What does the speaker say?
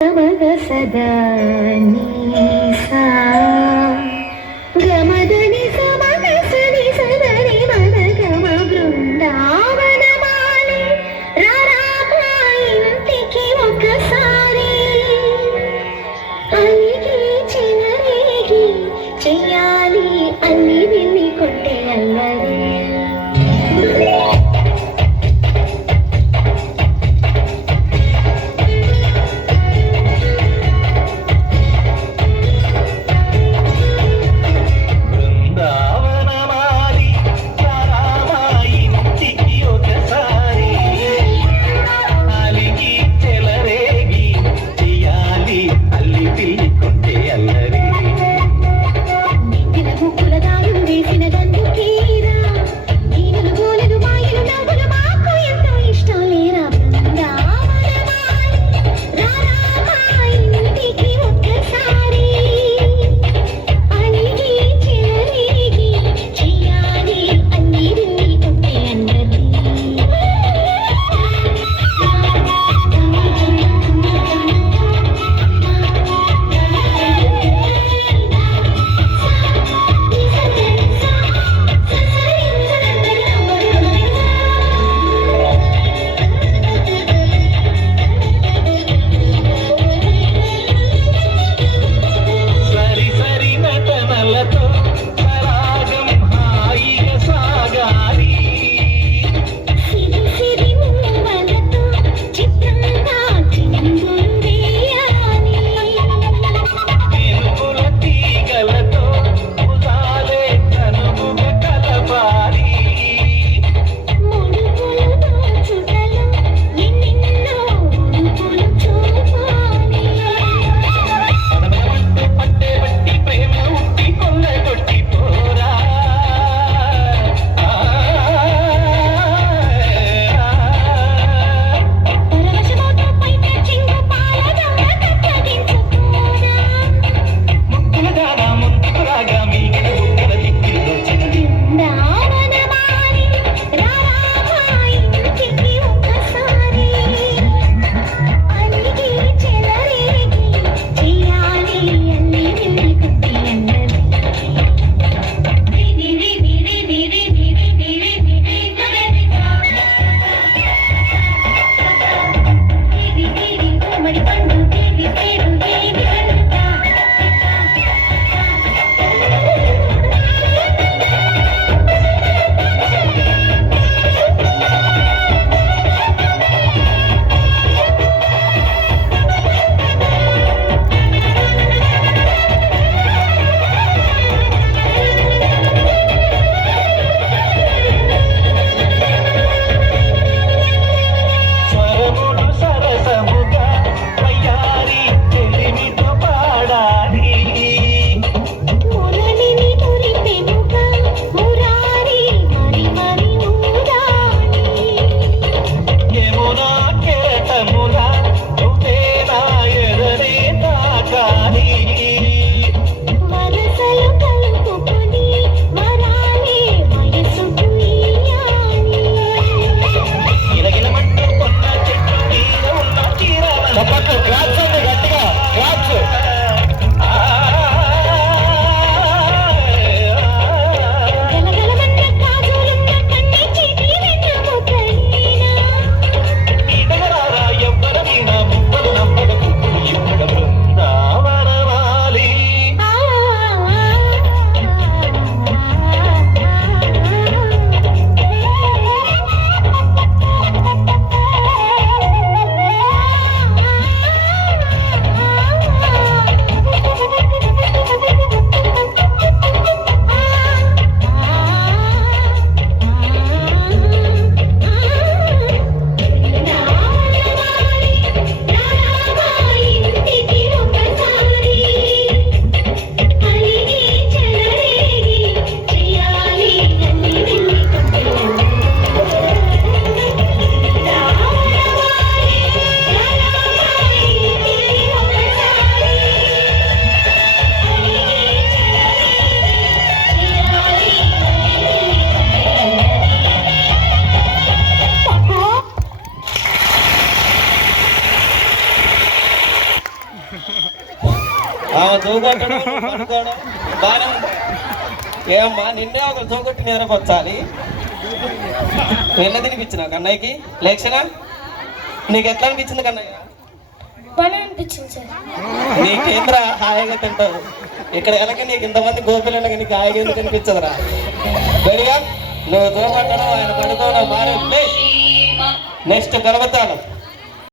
మగ సదా నీసా గమదని సమగ సని సదని మద గమ బృందావనమాలి రారామా ఇంటికి ఒకసారి అలిగి చిలరేగి చెయ్యాలి అల్లి విల్లి కొట్టే అల్లరి దూకొట్టడం పడుకోవడం బాగానే ఉంది. ఏమ్మా నిన్నే ఒక దూకొట్టి నిద్రపరచాలి. ఎన్న తినిపించిన కన్నయ్యకి లేక్షనా? నీకు ఎట్లా అనిపించింది కన్నయ్య? పని అనిపించింది సార్. నీకేంద్ర హాయిగా తింటావు ఇక్కడ ఎలాగ నీకు ఇంతమంది గోపిలగా నీకు హాయిగా ఎందుకు అనిపించదురా? బరిగా నువ్వు దూకొట్టడం ఆయన పడుకోవడం బాగా నెక్స్ట్ కలబతాను.